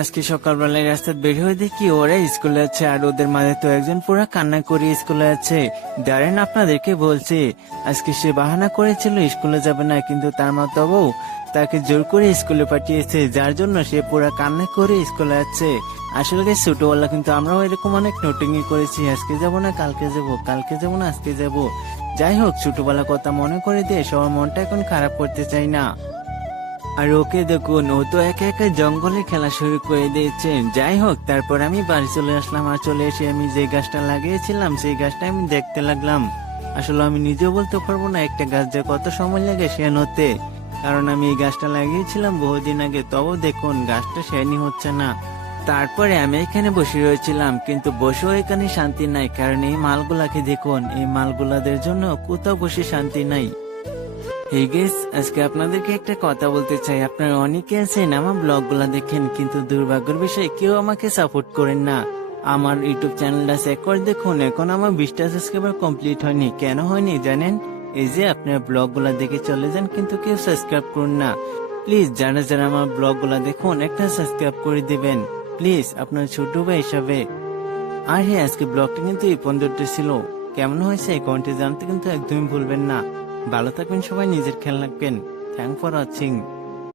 আজকে সকালবেলায় রাস্তায় বের হয়ে দেখি ওরা স্কুলে আছে, আর ওদের মাঝে তো একজন পুরা কান্না করে স্কুলে আছে। দাঁড়ান, আপনাদেরকে বলছি, আজকে সে বাহানা করেছিল স্কুলে যাবে না, কিন্তু তার মতো বউ তাকে জোর করে স্কুলে পাঠিয়েছে, যার জন্য সে পুরা কান্না করে স্কুলে আছে। আসলে guys, ছোটবেলা কিন্তু আমরাও এরকম অনেক নোটিংই করেছি, আজকে যাব না কালকে যাব, কালকে যাব না আজকে যাব। যাই হোক, ছোটবেলার কথা মনে করে দিয়ে সবার মনটা এখন খারাপ করতে চাই না। আর ওকে দেখুন, ও তো একা একা জঙ্গলে খেলা শুরু করে দিয়েছে। যাই হোক, তারপর আমি বাড়ি চলে আসলাম, আর চলে এসে আমি যে গাছটা লাগিয়েছিলাম সেই গাছটা আমি দেখতে লাগলাম। আসলে আমি নিজেও বলতে পারবো না একটা গাছ যে কত সময় লাগে শেন হতে, কারণ আমি এই গাছটা লাগিয়েছিলাম বহুদিন আগে, তবু দেখুন গাছটা শেনই হচ্ছে না। তারপরে আমি এখানে বসে রয়েছিলাম, কিন্তু বসেও এখানে শান্তি নাই, কারণ এই মালগুলাকে দেখুন, এই মালগুলাদের জন্য কোথাও বসে শান্তি নাই। এই গেস, আজকে আপনাদেরকে একটা কথা বলতে চাই। আপনারা অনেকে আছেন আমার ব্লগগুলা দেখেন, কিন্তু দুর্ভাগ্যের বিষয়ে কেউ আমাকে সাপোর্ট করেন না। আমার ইউটিউব চ্যানেলটা চেক করে দেখুন, এখন আমার 20টা সাবস্ক্রাইবার কমপ্লিট হয়নি। কেন হয়নি জানেন? এই যে আপনারা ব্লগগুলা দেখে চলে যান, কিন্তু কেউ সাবস্ক্রাইব করুন না। প্লিজ, যারা যারা আমার ব্লগগুলা দেখুন, একটা সাবস্ক্রাইব করে দিবেন প্লিজ, আপনার ছোট ভাই হিসাবে। আর হ্যাঁ, আজকে ব্লগটা কিন্তু এই পর্যন্ত ছিল। কেমন হয়েছে কমেন্টে জানতে কিন্তু একদমই ভুলবেন না। ভালো থাকবেন সবাই, নিজের খেয়াল রাখবেন। Thank for watching.